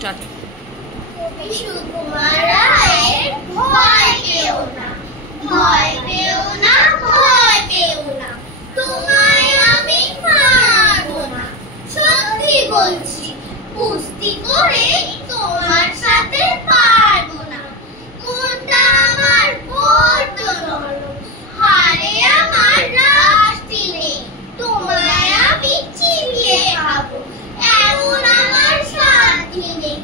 Start. Sukumar রায়ের ভয় পেও না, ভয় পেও না, ভয় পেও না, তোমায় আমি মারবো না। সত্যি বলছি, কুস্তি করে তোমার সাথে পারবো না। মনটা আমার বড্ড নরম, হাড়ে আমার রাশি নেই, তোমায় আমি চিবিয়ে খাবো এমন আমার সাধ্যি নেই।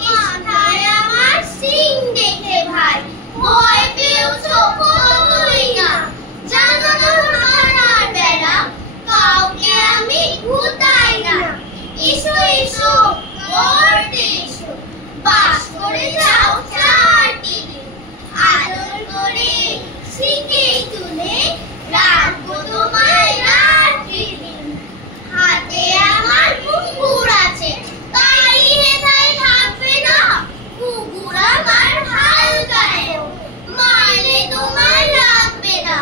মাথায় আমার সিং দেখে ভাই ভয় পেয়েছো কতই না, জানো না হারার বেলা কাউকে আমি ভুতাই না। এসো এসো গর্তে এসো, বাস করে যাও 4টি দিন, আদর করে শিখে তুলে রাখবো তোমায় রাত্রি দিন। হাতে আমার ঘুঙুর আছে, তাই হেথায় থাকবে না, ঘুঙুর আমার হালকায়, মারলে তোমায় লাগবে না।